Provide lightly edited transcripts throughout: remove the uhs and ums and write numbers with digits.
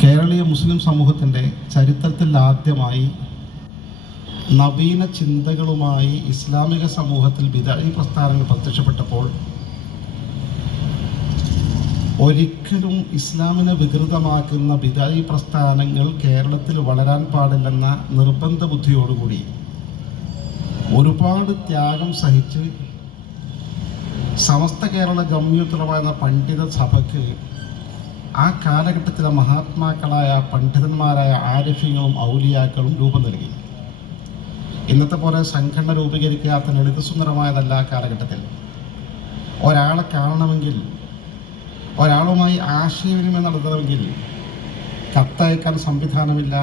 കേരളീയ മുസ്ലിം സമൂഹത്തിൻ്റെ ചരിത്രത്തിൽ ആദ്യമായി നവീന ചിന്തകളുമായി ഇസ്ലാമിക സമൂഹത്തിൽ ബിദ്അഈ പ്രസ്ഥാനങ്ങൾ പ്രത്യക്ഷപ്പെട്ടപ്പോൾ ഒരിക്കലും ഇസ്ലാമിനെ വികൃതമാക്കുന്ന ബിദ്അഈ പ്രസ്ഥാനങ്ങൾ കേരളത്തിൽ വളരാൻ പാടില്ലെന്ന നിർബന്ധ ബുദ്ധിയോടുകൂടി ഒരുപാട് ത്യാഗം സഹിച്ച് സമസ്ത കേരള ജംഇയ്യത്തുൽ ഉലമാ എന്ന പണ്ഡിത സഭയ്ക്ക് ആ കാലഘട്ടത്തിലെ മഹാത്മാക്കളായ പണ്ഡിതന്മാരായ ആരിഫ്യങ്ങളും ഔലിയാക്കളും രൂപം നൽകി. ഇന്നത്തെ പോലെ സംഘടന രൂപീകരിക്കാത്ത ലളിതസുന്ദരമായതല്ല കാലഘട്ടത്തിൽ. ഒരാളെ കാണണമെങ്കിൽ, ഒരാളുമായി ആശയവിനിമയം നടത്തണമെങ്കിൽ കത്തയക്കാൻ സംവിധാനമില്ല,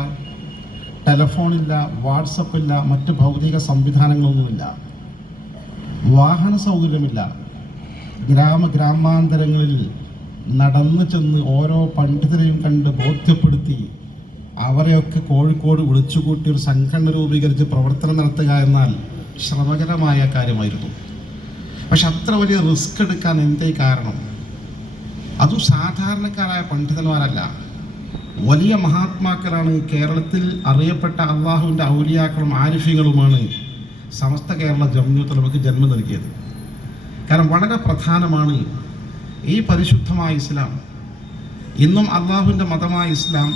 ടെലഫോണില്ല, വാട്സപ്പില്ല, മറ്റ് ഭൗതിക സംവിധാനങ്ങളൊന്നുമില്ല, വാഹന സൗകര്യമില്ല. ഗ്രാമാന്തരങ്ങളിൽ നടന്നു ചെന്ന് ഓരോ പണ്ഡിതരെയും കണ്ട് ബോധ്യപ്പെടുത്തി അവരെയൊക്കെ കോഴിക്കോട് വിളിച്ചുകൂട്ടി ഒരു സംഘടന രൂപീകരിച്ച് പ്രവർത്തനം നടത്തുക എന്നാൽ ശ്രമകരമായ കാര്യമായിരുന്നു. പക്ഷെ അത്ര വലിയ റിസ്ക് എടുക്കാൻ എന്തേ കാരണം? അതും സാധാരണക്കാരായ പണ്ഡിതന്മാരല്ല, വലിയ മഹാത്മാക്കളാണ്. കേരളത്തിൽ അറിയപ്പെട്ട അള്ളാഹുവിൻ്റെ ഔലിയാക്കളും ആരിഫ്യങ്ങളുമാണ് സമസ്ത കേരള ജംഇയ്യത്തുൽ ഉലമയ്ക്ക് ജന്മം നൽകിയത്. കാരണം വളരെ പ്രധാനമാണ് ഈ പരിശുദ്ധമായ ഇസ്ലാം. ഇന്നും അള്ളാഹുവിൻ്റെ മതമായ ഇസ്ലാം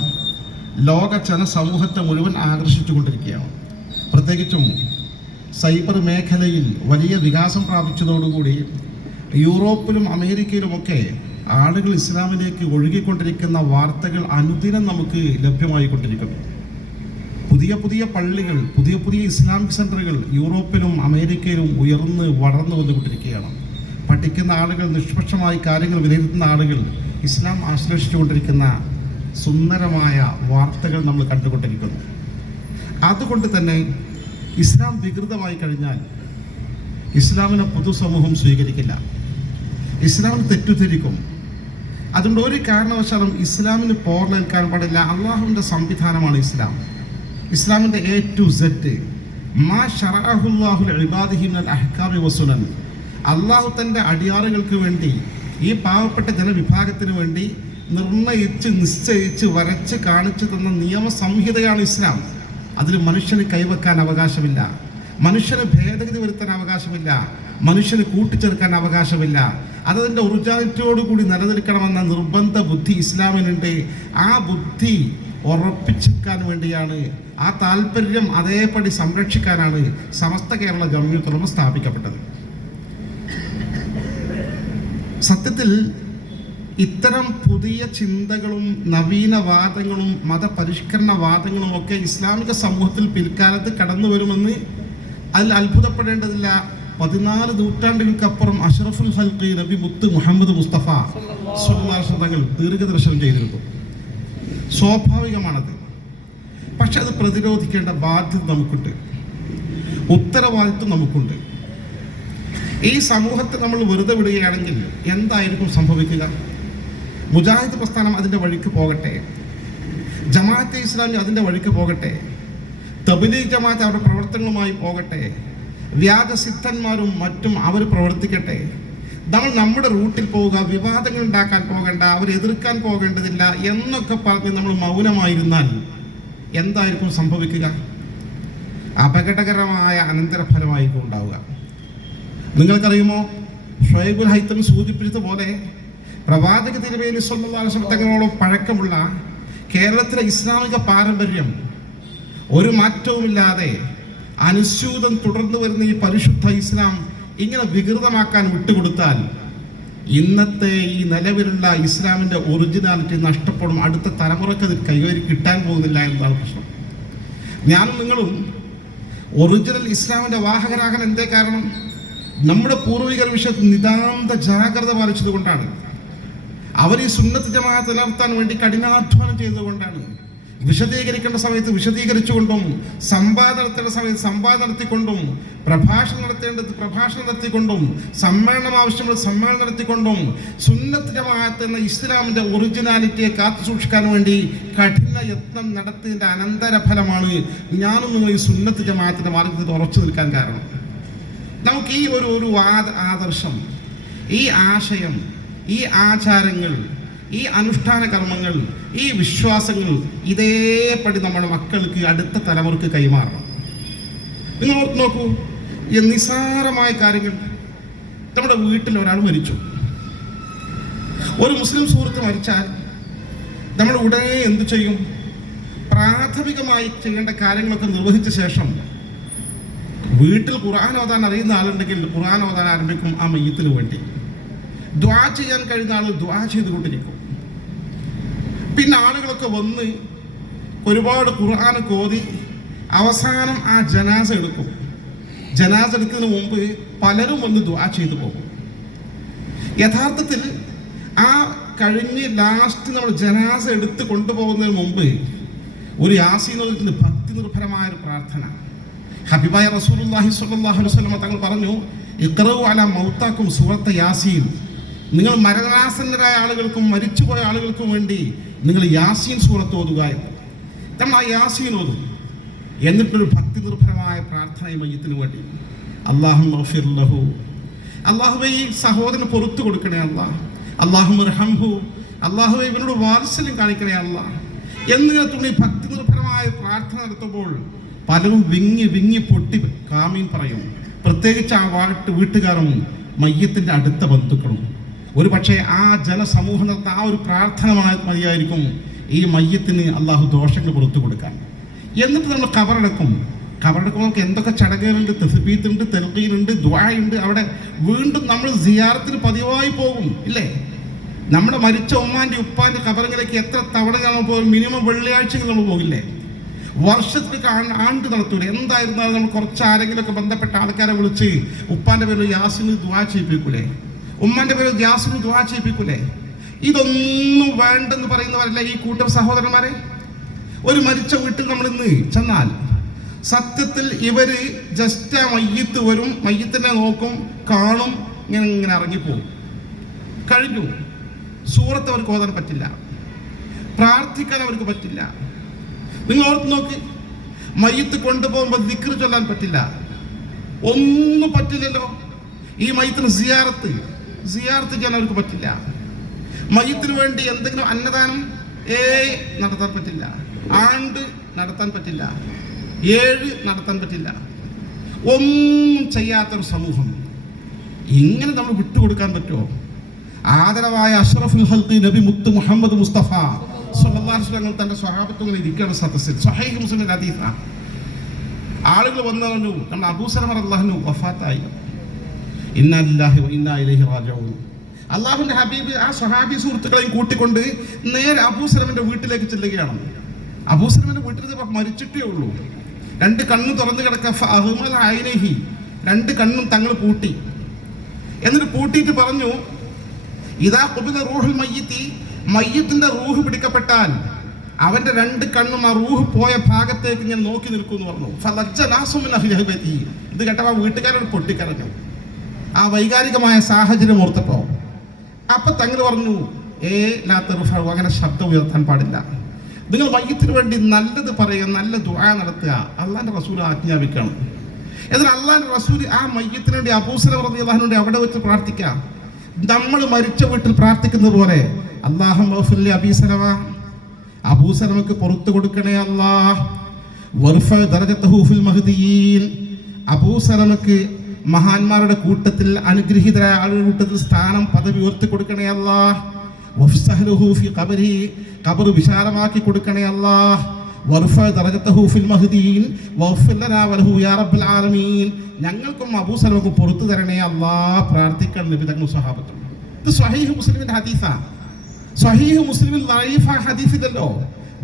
ലോക ജനസമൂഹത്തെ മുഴുവൻ ആകർഷിച്ചു കൊണ്ടിരിക്കുകയാണ്. പ്രത്യേകിച്ചും സൈബർ മേഖലയിൽ വലിയ വികാസം പ്രാപിച്ചതോടുകൂടി യൂറോപ്പിലും അമേരിക്കയിലുമൊക്കെ ആളുകൾ ഇസ്ലാമിലേക്ക് ഒഴുകിക്കൊണ്ടിരിക്കുന്ന വാർത്തകൾ അനുദിനം നമുക്ക് ലഭ്യമായിക്കൊണ്ടിരിക്കുന്നു. പുതിയ പുതിയ പള്ളികൾ, പുതിയ പുതിയ ഇസ്ലാമിക് സെൻ്ററുകൾ യൂറോപ്പിലും അമേരിക്കയിലും വളർന്നു വന്നുകൊണ്ടിരിക്കുകയാണ്. പഠിക്കുന്ന ആളുകൾ, നിഷ്പക്ഷമായി കാര്യങ്ങൾ വിലയിരുത്തുന്ന ആളുകൾ ഇസ്ലാം ആശ്ലേഷിച്ചുകൊണ്ടിരിക്കുന്ന സുന്ദരമായ വാർത്തകൾ നമ്മൾ കണ്ടുകൊണ്ടിരിക്കുന്നു. അതുകൊണ്ട് തന്നെ ഇസ്ലാം വികൃതമായി കഴിഞ്ഞാൽ ഇസ്ലാമിനെ പൊതുസമൂഹം സ്വീകരിക്കില്ല, ഇസ്ലാമിന് തെറ്റുധരിക്കും. അതുകൊണ്ട് ഒരു കാരണവശാലും ഇസ്ലാമിന് പോർലേൽക്കാൻ പാടില്ല. അള്ളാഹുവിൻ്റെ സംവിധാനമാണ് ഇസ്ലാം. ഇസ്ലാമിൻ്റെ A to Z മാ ശറഅഹുല്ലാഹു ലിഇബാദിഹി മിനൽ അഹ്കാമി വസുനൻ. അള്ളാഹു തൻ്റെ അടിയാറുകൾക്ക് വേണ്ടി, ഈ പാവപ്പെട്ട ജനവിഭാഗത്തിന് വേണ്ടി നിശ്ചയിച്ച് വരച്ച് കാണിച്ചു തന്ന നിയമസംഹിതയാണ് ഇസ്ലാം. അതിൽ മനുഷ്യന് കൈവെക്കാൻ അവകാശമില്ല, മനുഷ്യന് ഭേദഗതി വരുത്താൻ അവകാശമില്ല, മനുഷ്യന് കൂട്ടിച്ചേർക്കാൻ അവകാശമില്ല. അതതിൻ്റെ ഒറിജിനാലിറ്റിയോടുകൂടി നിലനിൽക്കണമെന്ന നിർബന്ധ ബുദ്ധി ഇസ്ലാമിനുണ്ട്. ആ ബുദ്ധി ഉറപ്പിച്ചെടുക്കാൻ വേണ്ടിയാണ്, ആ താല്പര്യം അതേപടി സംരക്ഷിക്കാനാണ് സമസ്ത കേരള ജംഇയ്യത്തുൽ ഉലമ സ്ഥാപിക്കപ്പെട്ടത്. സത്യത്തിൽ ഇത്തരം പുതിയ ചിന്തകളും നവീനവാദങ്ങളും മതപരിഷ്കരണവാദങ്ങളും ഒക്കെ ഇസ്ലാമിക സമൂഹത്തിൽ പിൽക്കാലത്ത് കടന്നു വരുമെന്ന് അതിൽ അത്ഭുതപ്പെടേണ്ടതില്ല. 14 നൂറ്റാണ്ടുകൾക്കപ്പുറം അഷ്റഫുൽ ഖൽഖി നബി മുത്ത് മുഹമ്മദ് മുസ്തഫ സ്വല്ലല്ലാഹു അലൈഹി വസല്ലം തങ്ങൾ ദീർഘദർശനം ചെയ്തിരുന്നു. സ്വാഭാവികമാണത്. പക്ഷെ അത് പ്രതിരോധിക്കേണ്ട ബാധ്യത നമുക്കുണ്ട്, ഉത്തരവാദിത്വം നമുക്കുണ്ട്. ഈ സമൂഹത്തെ നമ്മൾ വെറുതെ വിടുകയാണെങ്കിൽ എന്തായിരിക്കും സംഭവിക്കുക? മുജാഹിദ് പ്രസ്ഥാനം അതിൻ്റെ വഴിക്ക് പോകട്ടെ, ജമാഅത്തെ ഇസ്ലാമി അതിൻ്റെ വഴിക്ക് പോകട്ടെ, തബ്ലീഗ് ജമാഅത്ത് അവരുടെ പ്രവർത്തനങ്ങളുമായി പോകട്ടെ, വ്യാജസിദ്ധന്മാരും മറ്റും അവർ പ്രവർത്തിക്കട്ടെ. നമ്മൾ നമ്മുടെ റൂട്ടിൽ പോവുക, വിവാദങ്ങൾ ഉണ്ടാക്കാൻ പോകണ്ട, അവരെ എതിർക്കാൻ പോകേണ്ടതില്ല എന്നൊക്കെ പറഞ്ഞ് നമ്മൾ മൗനമായിരുന്നാൽ എന്തായിരിക്കും സംഭവിക്കുക? അപകടകരമായ അനന്തരഫലമായിരിക്കും ഉണ്ടാവുക. നിങ്ങൾക്കറിയുമോ, ഷുഐബുൽ ഹൈത്തമി സൂചിപ്പിച്ചതുപോലെ പ്രവാചക തിരുമേനി സ്വല്ലല്ലാഹു അലൈഹി വസല്ലം തങ്ങളോളം പഴക്കമുള്ള കേരളത്തിലെ ഇസ്ലാമിക പാരമ്പര്യം ഒരു മാറ്റവുമില്ലാതെ അനുസ്യൂതം തുടർന്നു വരുന്ന ഈ പരിശുദ്ധ ഇസ്ലാം ഇങ്ങനെ വികൃതമാക്കാൻ വിട്ടുകൊടുത്താൽ ഇന്നത്തെ ഈ നിലവിലുള്ള ഇസ്ലാമിൻ്റെ ഒറിജിനാലിറ്റി നഷ്ടപ്പെടും. അടുത്ത തലമുറയ്ക്ക് അത് കൈവരി കിട്ടാൻ പോകുന്നില്ല എന്നതാണ് പ്രശ്നം. ഞാനും നിങ്ങളും ഒറിജിനൽ ഇസ്ലാമിൻ്റെ വാഹകരാകാൻ എന്തേ കാരണം? നമ്മുടെ പൂർവികർ വിഷയത്തിൽ നിതാന്ത ജാഗ്രത പാലിച്ചത് കൊണ്ടാണ്. അവർ ഈ സുന്നത്ത് ജമാഅത്ത് നിലനിർത്താൻ വേണ്ടി കഠിനാധ്വാനം ചെയ്തുകൊണ്ടാണ്. വിശദീകരിക്കേണ്ട സമയത്ത് വിശദീകരിച്ചുകൊണ്ടും, സംവാദം നടത്തേണ്ട സമയത്ത് സംവാദം നടത്തിക്കൊണ്ടും, പ്രഭാഷണം നടത്തേണ്ടത് പ്രഭാഷണം നടത്തിക്കൊണ്ടും, സമ്മേളനം ആവശ്യമുള്ള സമ്മേളനം നടത്തിക്കൊണ്ടും സുന്നത്ത് ജമാഅത്ത് എന്ന ഇസ്ലാമിൻ്റെ ഒറിജിനാലിറ്റിയെ കാത്തു സൂക്ഷിക്കാൻ വേണ്ടി കഠിന യത്നം നടത്തിയതിൻ്റെ അനന്തരഫലമാണ് ഞാനും നിങ്ങൾ ഈ സുന്നത്ത് ജമാഅത്തിൻ്റെ മാർഗത്തിൽ ഉറച്ചു നിൽക്കാൻ കാരണം. നമുക്ക് ഈ ഒരു ആദർശം, ഈ ആശയം, ഈ ആചാരങ്ങൾ ഈ അനുഷ്ഠാന കർമ്മങ്ങൾ, ഈ വിശ്വാസങ്ങൾ ഇതേപടി നമ്മുടെ മക്കൾക്ക്, അടുത്ത തലമുറക്ക് കൈമാറണം. നിങ്ങൾ ഓർത്ത് നോക്കൂ, ഈ നിസ്സാരമായ കാര്യങ്ങൾ. നമ്മുടെ വീട്ടിൽ ഒരാൾ മരിച്ചു, ഒരു മുസ്ലിം സുഹൃത്ത് മരിച്ചാൽ നമ്മൾ ഉടനെ എന്തു ചെയ്യും? പ്രാഥമികമായി ചെയ്യേണ്ട കാര്യങ്ങളൊക്കെ നിർവഹിച്ച ശേഷം വീട്ടിൽ ഖുർആൻ ഓതാൻ അറിയുന്ന ആളുണ്ടെങ്കിൽ ഖുർആൻ ഓതാൻ ആരംഭിക്കും ആ മയ്യത്തിന് വേണ്ടി. ദുആ ചെയ്യാൻ കഴിയുന്ന ആൾ ദുആ ചെയ്തുകൊണ്ടിരിക്കും. പിന്നെ ആളുകളൊക്കെ വന്ന് ഒരുപാട് ഖുർആൻ ഓതി അവസാനം ആ ജനാസ എടുക്കും. ജനാസ എടുക്കുന്നതിന് മുമ്പ് പലരും വന്ന് ദുആ ചെയ്തു പോകും. യഥാർത്ഥത്തിൽ ആ കഴിഞ്ഞ് ലാസ്റ്റ് നമ്മൾ ജനാസ എടുത്ത് കൊണ്ടുപോകുന്നതിന് മുമ്പ് ഒരു യാസീൻ ഭക്തി നിർഭരമായ ഒരു പ്രാർത്ഥന. ഹബീബായ റസൂലുള്ളാഹി സ്വല്ലല്ലാഹു അലൈഹി വസല്ലം തങ്ങൾ പറഞ്ഞു, ഇഖ്റഉ അലാ മൗതാക്കും സൂറത്ത് യാസീൻ. നിങ്ങൾ മരണാസന്നരായ ആളുകൾക്കും മരിച്ചുപോയ ആളുകൾക്കും വേണ്ടി നിങ്ങൾ യാസീൻ സൂറത്ത് ഓതുക. നമ്മൾ ആ യാസീൻ ഓതും. എന്നിട്ടൊരു ഭക്തി നിർഭരമായ പ്രാർത്ഥന മയ്യത്തിന് വേണ്ടി. അല്ലാഹുമ്മ ഗ്ഫിർ ലഹു, അല്ലാഹുവേ ഈ സഹോദരന് പുറത്തു കൊടുക്കണേ അല്ലാഹ്. അല്ലാഹുമ്മ റഹംഹു, അല്ലാഹുവേ ഇവനോട് വാത്സല്യം കാണിക്കണേ അല്ലാഹ്. എന്നിങ്ങനെ തുടങ്ങി ഭക്തി നിർഭരമായ പ്രാർത്ഥന നടത്തുമ്പോൾ പലരും വിങ്ങി വിങ്ങി പൊട്ടി കാമീൻ പറയും. പ്രത്യേകിച്ച് ആ വീട്ടുകാരും മയ്യത്തിൻ്റെ അടുത്ത ബന്ധുക്കളും. ഒരു പക്ഷേ ആ ജനസമൂഹം നടത്തുന്ന ആ ഒരു പ്രാർത്ഥന മതിയായിരിക്കും ഈ മയ്യത്തിന് അള്ളാഹു ദോഷങ്ങൾ പുറത്തു കൊടുക്കാൻ. എന്നിട്ട് നമ്മൾ കബറടക്കും. കബറടക്കുമ്പോൾ നമുക്ക് എന്തൊക്കെ ചടങ്ങുകളുണ്ട്, തസ്ബീഹുണ്ട്, തൽഖീനുണ്ട്, ദുആയുണ്ട്. അവിടെ വീണ്ടും നമ്മൾ സിയാറത്തിന് പതിവായി പോകും, ഇല്ലേ? നമ്മുടെ മരിച്ച ഉമ്മാൻ്റെ ഉപ്പാൻ്റെ കബറിലേക്ക് എത്ര തവണ നമ്മൾ പോകും? മിനിമം വെള്ളിയാഴ്ചകൾ നമ്മൾ പോകില്ലേ? വർഷത്തിലേക്ക് ആണ്ട് നടത്തൂല. എന്തായിരുന്നാലും നമ്മൾ കുറച്ച് ആരെങ്കിലുമൊക്കെ ബന്ധപ്പെട്ട ആൾക്കാരെ വിളിച്ച് ഉപ്പാൻ്റെ പേരിൽ യാസിന് ദുആ ചെയ്യിപ്പിക്കൂലേ, ഉമ്മാൻ്റെ പേരിൽ യാസിന് ദുആ ചെയ്യിപ്പിക്കൂലേ? ഇതൊന്നും വേണ്ടെന്ന് പറയുന്നവരല്ല ഈ കൂട്ടം സഹോദരന്മാരെ. ഒരു മരിച്ച വീട്ടിൽ നമ്മൾ ഇന്ന് ചെന്നാൽ സത്യത്തിൽ ഇവര് ജസ്റ്റ് ആ മയ്യത്ത് വരും, മയ്യത്തിനെ നോക്കും, കാണും, ഇങ്ങനെ ഇറങ്ങിപ്പോകും. കഴിഞ്ഞു. സൂറത്ത് അവർക്ക് ഓതാൻ പറ്റില്ല, പ്രാർത്ഥിക്കാൻ അവർക്ക് പറ്റില്ല. നിങ്ങൾ ഓർത്ത് നോക്ക്, മയ്യത്ത് കൊണ്ടുപോകുമ്പോൾ ദിക്ർ ചൊല്ലാൻ പറ്റില്ല, ഒന്നും പറ്റില്ലല്ലോ. ഈ മയ്യത്തിന് സിയാറത്ത് ചെയ്യാൻ അവർക്ക് പറ്റില്ല. മയ്യത്തിന് വേണ്ടി എന്തെങ്കിലും അന്നദാനം നടത്താൻ പറ്റില്ല, ആണ്ട് നടത്താൻ പറ്റില്ല, 7 നടത്താൻ പറ്റില്ല. ഒന്നും ചെയ്യാത്തൊരു സമൂഹം ഇങ്ങനെ നമ്മൾ വിട്ടുകൊടുക്കാൻ പറ്റുമോ? ആദരവായ അഷ്റഫുൽ ഖൽഖി നബി മുത്ത് മുഹമ്മദ് മുസ്തഫ സ്വല്ലല്ലാഹു അലൈഹി വസല്ലം തന്റെ സ്വഹാബത്തുകൾ ഇരിക്കുന്ന സദസ്സിൽ സ്വഹീഹ് മുസ്ലിമിന്റെ ഹദീസ്, ആളുകൾ വന്നു പറഞ്ഞു, നമ്മൾ അബൂ സലമ റളിയല്ലാഹു അൻഹു വഫാത്തായി, ഇന്നാ ലില്ലാഹി വ ഇന്നാ ഇലൈഹി റാജിഊൻ. അള്ളാഹുവിന്റെ ഹബീബ് ആ സ്വഹാബി സുഹൃത്തുക്കളെയും കൂട്ടിക്കൊണ്ട് നേരെ അബൂ സലമിന്റെ വീട്ടിലേക്ക് ചെല്ലുകയാണ്. അബൂ സലമിന്റെ വീട്ടിൽ മരിച്ചിട്ടേ ഉള്ളൂ. 2 കണ്ണും തുറന്നു കിടക്കുക. ഫഅഹ്മല ഐനൈഹി, 2 കണ്ണും തങ്ങൾ പൂട്ടി. എന്നിട്ട് പൂട്ടിയിട്ട് പറഞ്ഞു, ഇദാ ഖുബില റൂഹുൽ മയ്യിത്തി, മയ്യത്തിന്റെ റൂഹ് പിടിക്കപ്പെട്ടാൽ അവന്റെ 2 കണ്ണും ആ റൂഹ് പോയ ഭാഗത്തേക്ക് ഞാൻ നോക്കി നിൽക്കുമെന്ന് പറഞ്ഞു. ഫലജ്ജ നാസും മിൻ അഹ്ലി ബൈത്തി, ഇത് കേട്ടപ്പോൾ വീട്ടുകാരോട് പൊട്ടിക്കരഞ്ഞു. ആ വൈകാരികമായ സാഹചര്യം ഓർത്തപ്പോ അപ്പൊ തങ്ങൾ പറഞ്ഞു, ലാ തർഫഉ, അങ്ങനെ ശബ്ദം ഉയർത്താൻ പാടില്ല. നിങ്ങൾ മയ്യത്തിന് വേണ്ടി നല്ലത് പറയുക, നല്ല ദുആ നടത്തുക, അള്ളാന്റെ റസൂൽ ആജ്ഞാപിക്കണം. എന്നാൽ അള്ളാന്റെ റസൂൽ ആ മയ്യത്തിന് വേണ്ടി അബൂ സലമ റളിയല്ലാഹു അൻഹു അവിടെ വെച്ച് പ്രാർത്ഥിക്കുക. നമ്മൾ മരിച്ച വീട്ടിൽ പ്രാർത്ഥിക്കുന്നത് പോലെ, അല്ലാഹുമ്മ ഗ്ഫിർ ലി അബീ സലമ, അബൂ സലമക്ക് പുറത്തു കൊടുക്കണേ അല്ലാഹ്, വർഫഅ ദറജതഹു ഫിൽ മഹ്ദിയീൻ, അബൂ സലമക്ക് മഹാന്മാരുടെ കൂട്ടത്തിൽ, അനുഗ്രഹീതരായ ആളുകളുടെ കൂട്ടത്തിൽ സ്ഥാനം, പദവി ഉയർത്തി കൊടുക്കണേ അല്ലാഹ്, വഫ്സഹ് ലഹു ഫി ഖബരി, ഖബർ വിശാലമാക്കി കൊടുക്കണേ അല്ലാഹ്, വർഫഅ ദറജതഹു ഫിൽ മഹ്ദിയീൻ വഗ്ഫിർ ലനാ വലഹു യാ റബ്ബൽ ആലമീൻ. ഞങ്ങൾക്കും അബൂ സലമക്കും പുറത്തു തരണേ അല്ലാഹ് പ്രാർത്ഥിക്കണം നബി തങ്ങൾ സ്വഹാബത്തും. ഇത് സ്വഹീഹ് മുസ്ലിമിന്റെ ഹദീസാ. സ്വഹീഹ് മുസ്ലിമിൽ ലൈഫ ഹദീസിലല്ലോ,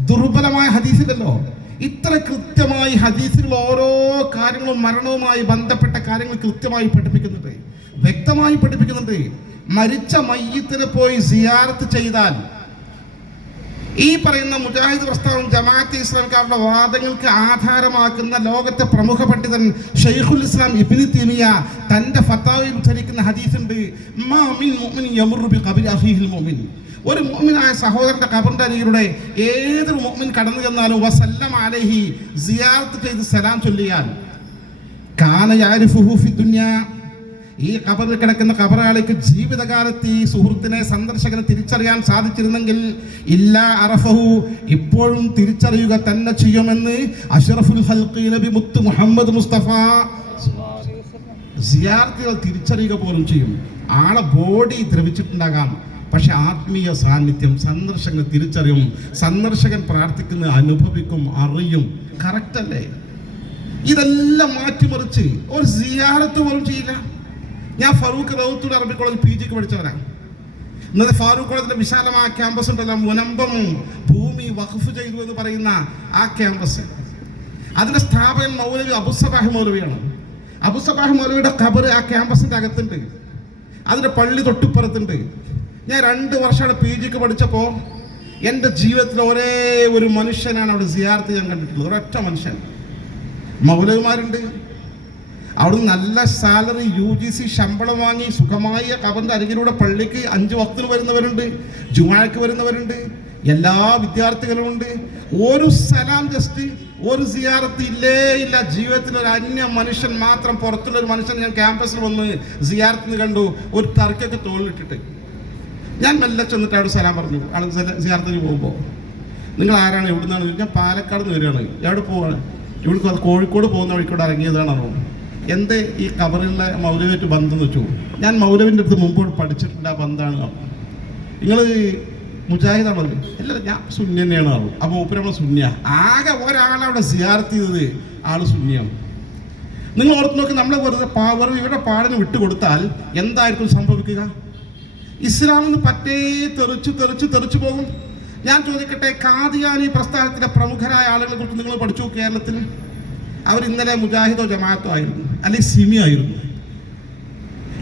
ദുർബലമായ ഹദീസിലല്ലോ. ഇത്ര കൃത്യമായി ഹദീസുകൾ ഓരോ കാര്യങ്ങളും മരണവുമായി ബന്ധപ്പെട്ട കാര്യങ്ങൾ കൃത്യമായി പഠിപ്പിക്കുന്നുണ്ട്, വ്യക്തമായി പഠിപ്പിക്കുന്നുണ്ട്. മരിച്ച മയ്യത്തിനെ പോയി സിയാറത്ത് ചെയ്താൽ ഈ പറയുന്ന മുജാഹിദ് പ്രസ്ഥാനം ജമാഅത്തെ ഇസ്ലാമിക്കാരുടെ വാദങ്ങൾക്ക് ആധാരമാക്കുന്ന ലോകത്തെ പ്രമുഖ പണ്ഡിതൻ ഷൈഖുൽ ഇസ്ലാം ഇബ്നു തൈമിയ തന്റെ ഫത്വായിൽ ഉദ്ധരിക്കുന്ന ഹദീസുണ്ട്, മാ മിൻ മുഅ്മിൻ യമുറു ബി ഖബരി അഖീഹിൽ മുഅ്മിൻ. ഒരു മുഅ്മിനായ സഹോദരന്റെ ഖബറിന്റെ അരികിലൂടെ ഏതൊരു മുഅ്മിൻ കടന്നു ചെന്നാലും വസല്ലമ അലൈഹി, സിയാറത്ത് ചെയ്ത് സലാം ചൊല്ലിയാൽ, കാന യഅരിഫുഹു ഫി ദുനിയ, ഈ ഖബറിൽ കിടക്കുന്ന ഖബറാളിക്ക് ജീവിതകാലത്ത് ഈ സുഹൃത്തിനെ, സന്ദർശകനെ തിരിച്ചറിയാൻ സാധിച്ചിരുന്നെങ്കിൽ ഇല്ലാ അറഫഹു, ഇപ്പോഴും തിരിച്ചറിയുക തന്നെ ചെയ്യുമെന്ന് അഷ്റഫുൽ ഖൽഖി നബി മുത്ത് മുഹമ്മദ് മുസ്തഫ. സിയാറത്തുകൾ തിരിച്ചറിയുക പോലും ചെയ്യും. ആളെ ബോഡി ദ്രവിച്ചിട്ടുണ്ടാകാം, പക്ഷെ ആത്മീയ സാന്നിധ്യം സന്ദർശകനെ തിരിച്ചറിയും. സന്ദർശകൻ പ്രാർത്ഥിക്കുന്നത് അനുഭവിക്കും, അറിയും. കറക്റ്റ് അല്ലേ? ഇതെല്ലാം മാറ്റിമറിച്ച് ഒരു സിയാറത്ത് പോലും ചെയ്യില്ല. ഞാൻ ഫറൂഖ് റൗത്തുൽ അറബി കോളേജ് PGക്ക് പഠിച്ചവരാണ്. ഇന്നത്തെ ഫാറൂഖ് കോളേജിലെ വിശാലമായ ക്യാമ്പസ് ഉണ്ടല്ലോ, മുനമ്പം ഭൂമി വഖഫ് ചെയ്തു എന്ന് പറയുന്ന ആ ക്യാമ്പസ്, അതിന്റെ സ്ഥാപകൻ മൗലവി അബുസബാഹ് മൗലവിയാണ്. അബുസബാഹ് മൗലവിയുടെ ഖബർ ആ ക്യാമ്പസിന്റെ അകത്തുണ്ട്, അതിന്റെ പള്ളി തൊട്ടിപ്പുറത്തുണ്ട്. ഞാൻ 2 വർഷമാണ് PGക്ക് പഠിച്ചപ്പോൾ എൻ്റെ ജീവിതത്തിൽ ഒരേ ഒരു മനുഷ്യനാണ് അവിടെ സിയാറത്ത് ഞാൻ കണ്ടിട്ടുള്ളത്, ഒരൊറ്റ മനുഷ്യൻ. മൗലവിമാരുണ്ട്, അവിടുന്ന് നല്ല സാലറി UGC ശമ്പളം വാങ്ങി സുഖമായ ഖബറിന്റെ അരികിലൂടെ പള്ളിക്ക് 5 വക്തിന് വരുന്നവരുണ്ട്, ജുമാക്ക് വരുന്നവരുണ്ട്, എല്ലാ വിദ്യാർത്ഥികളും ഉണ്ട്. ഒരു സലാം, ജസ്റ്റ് ഒരു സിയാറത്ത് ഇല്ലേ ഇല്ല. ജീവിതത്തിൽ ഒരു അന്യ മനുഷ്യൻ മാത്രം, പുറത്തുള്ള ഒരു മനുഷ്യൻ ഞാൻ ക്യാമ്പസിൽ വന്ന് സിയാറത്തിന് കണ്ടു, ഒരു തർക്കൊക്കെ തോളിലിട്ടിട്ട്. ഞാൻ മെല്ലെ ചെന്നിട്ട് അവിടെ സലാം പറഞ്ഞു. ആൾ സിയാറത്തിന് പോകുമ്പോൾ നിങ്ങൾ ആരാണ്, എവിടുന്നാണ്? ഞാൻ പാലക്കാട് നിന്ന് വരികയാണ്. എവിടെ പോവാണ്? ഇവിടെ കോഴിക്കോട് പോകുന്ന വഴിക്കോട് ഇറങ്ങിയതാണോ? എൻ്റെ ഈ ഖബറിലുള്ള മൗലവിയായിട്ട് ബന്ധം എന്ന് വെച്ചു. ഞാൻ മൗലവിൻ്റെ അടുത്ത് മുമ്പ് പഠിച്ചിട്ടുണ്ട്, ആ ബന്ധമാണ്. നിങ്ങൾ മുജാഹിദാണോ? അല്ല, ഞാൻ സുന്നി തന്നെയാണ് ആളു. അപ്പോൾ മൂപ്പര് നമ്മൾ സുന്നിയ. ആകെ ഒരാളവിടെ സിയാറത്ത് ചെയ്തത് ആൾ സുന്നിയാണ്. നിങ്ങൾ ഓർത്ത് നോക്കി, നമ്മളെ വെറുതെ ഇവരുടെ പാടിന് വിട്ടുകൊടുത്താൽ എന്തായിരിക്കും സംഭവിക്കുക? ഇസ്ലാമിന് പറ്റേ തെറിച്ചു പോകും. ഞാൻ ചോദിക്കട്ടെ, ഖാദിയാനി പ്രസ്ഥാനത്തിലെ പ്രമുഖരായ ആളുകളെ കുറിച്ച് നിങ്ങൾ പഠിച്ചു കേരളത്തിൽ? അവർ ഇന്നലെ മുജാഹിദോ ജമാഅത്തോ ആയിരുന്നു, അല്ലെങ്കിൽ സിമി ആയിരുന്നു.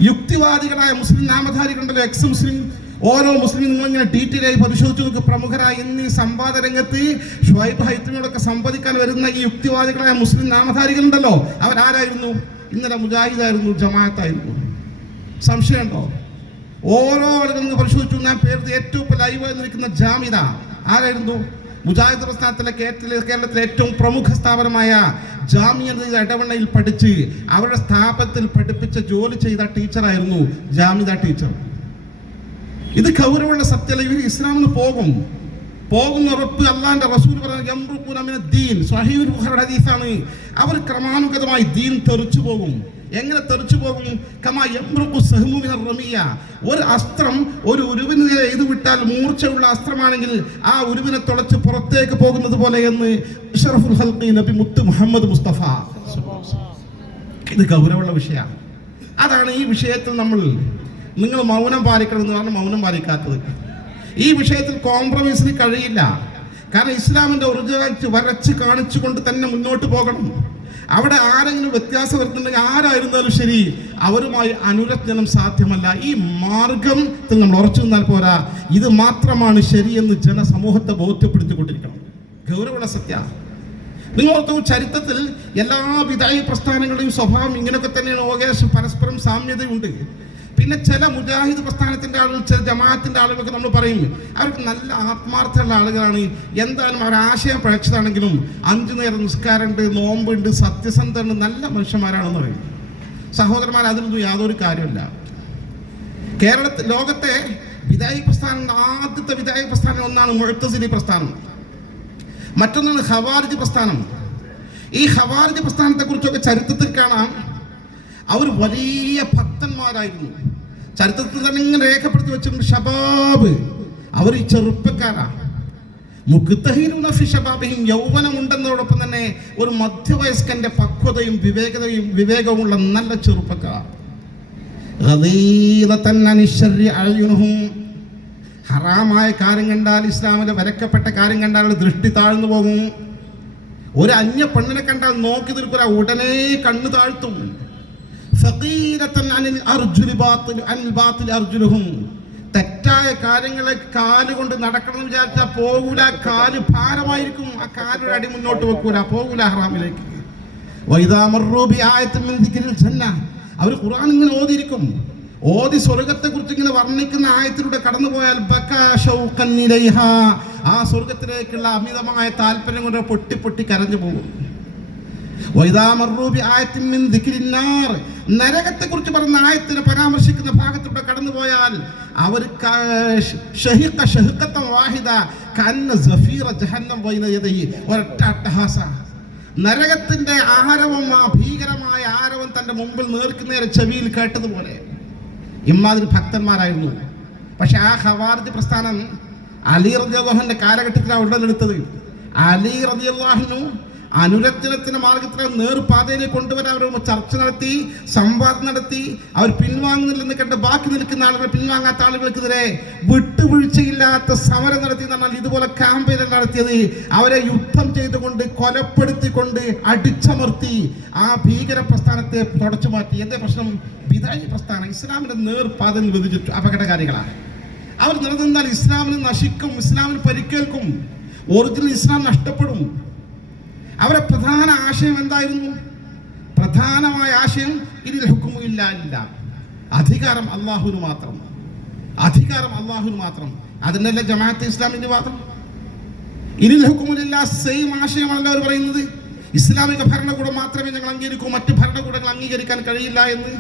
യുക്തിവാദികളായ മുസ്ലിം നാമധാരികളുണ്ടല്ലോ, എക്സ് മുസ്ലിം. ഓരോ മുസ്ലിം നിങ്ങളിങ്ങനെ ഡീറ്റെയിൽ ആയി പരിശോധിച്ചു നോക്ക്. പ്രമുഖരായ ഇന്ന് ഈ സംവാദ രംഗത്ത് ഷുഐബ് ഹൈത്തമിയോടൊക്കെ സംവദിക്കാൻ വരുന്ന ഈ യുക്തിവാദികളായ മുസ്ലിം നാമധാരികളുണ്ടല്ലോ, അവരാരായിരുന്നു? ഇന്നലെ മുജാഹിദായിരുന്നു, ജമാഅത്തായിരുന്നു. സംശയമുണ്ടോ? ഓരോ ആളുകളും പരിശോധിച്ചു. ഞാൻ പേര് ഏറ്റവും ലൈവ് നിൽക്കുന്ന ജാമിദ ആരായിരുന്നു? മുജാഹിദ് പ്രസ്ഥാനത്തിലെ കേരളത്തിലെ ഏറ്റവും പ്രമുഖ സ്ഥാപനമായ ജാമിയയുടെ ഇടവണ്ണയിൽ പഠിച്ച് അവരുടെ സ്ഥാപനത്തിൽ പഠിപ്പിച്ച ജോലി ചെയ്ത ടീച്ചറായിരുന്നു ജാമിദ ടീച്ചർ. ഇത് ഗൗരവമുള്ള സത്യമല്ല. ഇവർ ഇസ്ലാമിന് പോകുന്ന ഉറപ്പ് അള്ളാന്റെ റസൂൽ ഹദീസാണ്. അവർ ക്രമാനുഗതമായി ദീൻ തെറിച്ചു പോകും. എങ്ങനെ തെറിച്ചു പോകും? ഒരു അസ്ത്രം ഒരു ഉരുവിന് എഴുതി വിട്ടാൽ മൂർച്ചയുള്ള അസ്ത്രമാണെങ്കിൽ ആ ഉരുവിനെ തുളച്ച് പുറത്തേക്ക് പോകുന്നത് പോലെ എന്ന് അഷ്റഫുൽ ഖൽഖി നബി മുത്ത് മുഹമ്മദ് മുസ്തഫ. ഇത് ഗൗരവമുള്ള വിഷയമാണ്. അതാണ് ഈ വിഷയത്തിൽ നിങ്ങൾ മൗനം പാലിക്കണം എന്ന് പറഞ്ഞാൽ മൗനം പാലിക്കാത്തത്. ഈ വിഷയത്തിൽ കോംപ്രമൈസിന് കഴിയില്ല. കാരണം ഇസ്ലാമിന്റെ ഒറിജിനാലിറ്റി വരച്ച് കാണിച്ചുകൊണ്ട് തന്നെ മുന്നോട്ട് പോകണം. അവിടെ ആരെങ്കിലും വ്യത്യാസം വരുന്നുണ്ടെങ്കിൽ ആരായിരുന്നാലും ശരി, അവരുമായി അനുരഞ്ജനം സാധ്യമല്ല. ഈ മാർഗത്തിൽ നമ്മൾ ഉറച്ചു നിന്നാൽ പോരാ, ഇത് മാത്രമാണ് ശരിയെന്ന് ജനസമൂഹത്തെ ബോധ്യപ്പെടുത്തിക്കൊണ്ടിരിക്കണം. ഗൗരവമുള്ള സത്യ. നിങ്ങൾ ചരിത്രത്തിൽ എല്ലാ വിദായി പ്രസ്ഥാനങ്ങളുടെയും സ്വഭാവം ഇങ്ങനെയൊക്കെ തന്നെയാണ്. ഓകേശം പരസ്പരം സാമ്യതയുണ്ട്. പിന്നെ ചില മുജാഹിദ് പ്രസ്ഥാനത്തിൻ്റെ ആളുകൾ, ചില ജമാഅത്തിൻ്റെ ആളുകളൊക്കെ നമ്മൾ പറയും അവർക്ക് നല്ല ആത്മാർത്ഥമുള്ള ആളുകളാണ്. എന്തായാലും അവർ ആശയം പഴച്ചതാണെങ്കിലും 5 നേരം നിസ്കാരമുണ്ട്, നോമ്പുണ്ട്, സത്യസന്ധമുണ്ട്, നല്ല മനുഷ്യന്മാരാണെന്ന് പറയും. സഹോദരന്മാർ, അതിനൊന്നും യാതൊരു കാര്യമില്ല. ലോകത്തെ വിദായി പ്രസ്ഥാനം, ആദ്യത്തെ വിദായി പ്രസ്ഥാനം ഒന്നാണ് മുഅ്തസിലി പ്രസ്ഥാനം, മറ്റൊന്നാണ് ഖവാരിജ് പ്രസ്ഥാനം. ഈ ഖവാരിജ് പ്രസ്ഥാനത്തെക്കുറിച്ചൊക്കെ ചരിത്രത്തിൽ കാണാം, അവർ വലിയ ഭക്തന്മാരായിരുന്നു. ചരിത്രത്തിൽ തന്നെ ഇങ്ങനെ രേഖപ്പെടുത്തി വെച്ചിട്ടുണ്ട്. ഷബാബ്, അവർ ഈ ചെറുപ്പക്കാരാ. മുഖ്തഹീനൂന ഫി ഷബാബിഹിം, യൗവനമുണ്ടെന്നതോടൊപ്പം തന്നെ ഒരു മധ്യവയസ്കന്റെ പക്വതയും വിവേകവുമുള്ള നല്ല ചെറുപ്പക്കാർ. ഹറാമായ കാര്യം കണ്ടാൽ, ഇസ്ലാമിലെ വരക്കപ്പെട്ട കാര്യം കണ്ടാൽ ദൃഷ്ടി താഴ്ന്നു പോകും. ഒരു അന്യ പെണ്ണിനെ കണ്ടാൽ നോക്കി നിൽക്കുക, ഉടനെ കണ്ണു താഴ്ത്തും. തെറ്റായ കാര്യങ്ങളെ കാലുകൊണ്ട് നടക്കണം എന്ന് വിചാരിച്ചാൽ പോകൂല. കാല് ഭാരമായിരിക്കും. ആ കാലിന്റെ അടി മുന്നോട്ട് വെക്കൂല, പോകൂല ഹറാമിലേക്ക്. അവർ ഖുർആൻ ഇങ്ങനെ ഓതി സ്വർഗത്തെ കുറിച്ച് ഇങ്ങനെ വർണ്ണിക്കുന്ന ആയത്തിലൂടെ കടന്നുപോയാൽ ആ സ്വർഗത്തിലേക്കുള്ള അമിതമായ താല്പര്യം കൊണ്ട് പൊട്ടി കരഞ്ഞു പോകും. നരകത്തെ കുറിച്ച് പറയുന്ന ആയത്തിനെ പരാമർശിക്കുന്ന ഭാഗത്തൂടെ കടന്നുപോയാൽ അവർ നരകത്തിന്റെ ആരവം, ആ ഭീകരമായ ആരവം തന്റെ മുമ്പിൽ നേർക്കുനേരെ ചെവിയിൽ കേട്ടതുപോലെ ഇമാതിരി ഭക്തന്മാരായിരുന്നു. പക്ഷെ ആ ഖവാരിജ് പ്രസ്ഥാനം അലി റളിയല്ലാഹു അൻഹുവിന്റെ കാലഘട്ടത്തിലാണ് ഉടലെടുത്തത്. അലി റളിയല്ലാഹു അൻഹു അനുരഞ്ജനത്തിന്റെ മാർഗത്തിൽ നേർപാതയിലേക്ക് കൊണ്ടുവരാൻ അവർ ചർച്ച നടത്തി, സംവാദം നടത്തി. അവർ പിൻവാങ്ങുന്നില്ലെന്ന് കണ്ട് ബാക്കി നിൽക്കുന്ന ആളുകൾ, പിൻവാങ്ങാത്ത ആളുകൾക്കെതിരെ വിട്ടുവീഴ്ചയില്ലാത്ത സമരം നടത്തി. എന്നാൽ ഇതുപോലെ ക്യാമ്പയിൻ നടത്തിയത് അവരെ യുദ്ധം ചെയ്തുകൊണ്ട്, കൊലപ്പെടുത്തിക്കൊണ്ട്, അടിച്ചമർത്തി ആ ഭീകര പ്രസ്ഥാനത്തെ തുടച്ചു മാറ്റി. എന്തേ പ്രശ്നം? ബിദഅത്ത് പ്രസ്ഥാനം ഇസ്ലാമിന്റെ നേർപാതയിൽ വിധിച്ചിട്ടു അപകടകാരികളാണ്. അവർ നിലനിന്നാൽ ഇസ്ലാമിന് നശിക്കും, ഇസ്ലാമിന് പരിക്കേൽക്കും, ഒറിജിനൽ ഇസ്ലാം നഷ്ടപ്പെടും. അവരുടെ പ്രധാന ആശയം എന്തായിരുന്നു? പ്രധാനമായ ആശയം ഇതിൽ ഹുക്കുമു ഇല്ലാ ലില്ലാഹ്, അധികാരം അല്ലാഹുവിന് മാത്രം, അധികാരം അല്ലാഹുവിന് മാത്രം. അതിനല്ല ജമാഅത്തെ ഇസ്ലാമിന്റെ വാദം. ഇതിൽ ഹുക്കുമു ലില്ലാഹ് സെയിം ആശയമാണല്ലോ അവർ പറയുന്നത്. ഇസ്ലാമിക ഭരണകൂടം മാത്രമേ ഞങ്ങൾ അംഗീകരിക്കൂ, മറ്റ് ഭരണകൂടങ്ങൾ അംഗീകരിക്കാൻ കഴിയില്ല എന്ന്.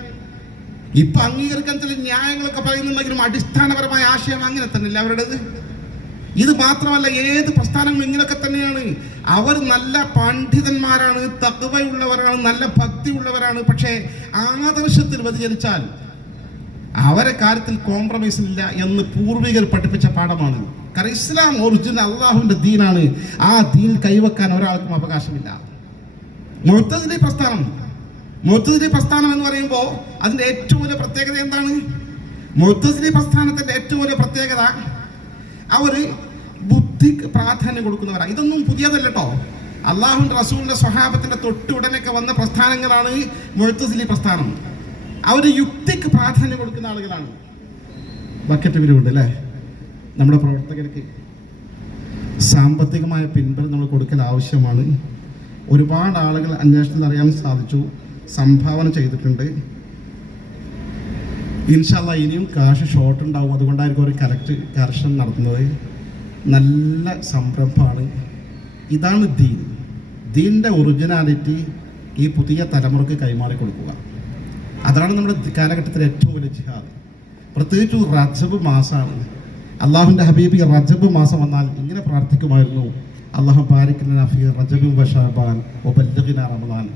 ഇപ്പൊ അംഗീകരിക്കാൻ ചില ന്യായങ്ങളൊക്കെ പറയുന്നുണ്ടെങ്കിലും അടിസ്ഥാനപരമായ ആശയം അങ്ങനെ തന്നെയല്ല അവരുടേത്. ഇത് മാത്രമല്ല, ഏത് പ്രസ്ഥാനങ്ങളും ഇങ്ങനെയൊക്കെ തന്നെയാണ്. അവർ നല്ല പണ്ഡിതന്മാരാണ്, തഖ്വയുള്ളവരാണ്, നല്ല ഭക്തി ഉള്ളവരാണ്. പക്ഷേ ആദർശത്തിൽ വ്യതിചലിച്ചാൽ അവരെ കാര്യത്തിൽ കോംപ്രമൈസ് ഇല്ല എന്ന് പൂർവികർ പഠിപ്പിച്ച പാഠമാണ്. കാരണം ഇസ്ലാം ഒറിജിനൽ അള്ളാഹുവിന്റെ ദീനാണ്. ആ ദീൻ കൈവെക്കാൻ ഒരാൾക്കും അവകാശമില്ല. മുഅ്തസിലി പ്രസ്ഥാനം എന്ന് പറയുമ്പോൾ അതിന്റെ ഏറ്റവും വലിയ പ്രത്യേകത എന്താണ്? മുഅ്തസിലി പ്രസ്ഥാനത്തിന്റെ ഏറ്റവും വലിയ പ്രത്യേകത അവർ ബുദ്ധിക്ക് പ്രാധാന്യം കൊടുക്കുന്നവരാണ്. ഇതൊന്നും പുതിയതല്ല കേട്ടോ. അള്ളാഹുവിന്റെ റസൂലിന്റെ സ്വഹാബത്തിന്റെ തൊട്ടുടനൊക്കെ വന്ന പ്രസ്ഥാനങ്ങളാണ് മുഅ്തസിലി പ്രസ്ഥാനം. അവർ യുക്തിക്ക് പ്രാധാന്യം കൊടുക്കുന്ന ആളുകളാണ്. ബക്കറ്റ് വിരുണ്ട് അല്ലേ? നമ്മുടെ പ്രവർത്തകർക്ക് സാമ്പത്തികമായ പിൻബലം നമ്മൾ കൊടുക്കൽ ആവശ്യമാണ്. ഒരുപാട് ആളുകൾ അന്വേഷണത്തിൽ അറിയാൻ സാധിച്ചു, സംഭാവന ചെയ്തിട്ടുണ്ട്. ഇൻഷാ അല്ലാഹ് ഇനിയും കാശ് ഷോർട്ട് ഉണ്ടാവും. അതുകൊണ്ടായിരിക്കും ഒരു കറക്ഷൻ നടത്തുന്നത്. നല്ല സംരംഭമാണ്. ഇതാണ് ദീൻ. ദീൻ്റെ ഒറിജിനാലിറ്റി ഈ പുതിയ തലമുറക്ക് കൈമാറി കൊടുക്കുക. അതാണ് നമ്മുടെ കാലഘട്ടത്തിലെ ഏറ്റവും വലിയ ജിഹാദ്. പ്രത്യേകിച്ച് റജബ് മാസമാണ്. അള്ളാഹുവിൻ്റെ ഹബീബ് റജബ് മാസം വന്നാൽ ഇങ്ങനെ പ്രാർത്ഥിക്കുമായിരുന്നു: അല്ലാഹു ബാരിക് ലനാ ഫീ റജബിൻ വ ശഅബാൻ വ ബല്ലിഗ്നാ റമളാൻ.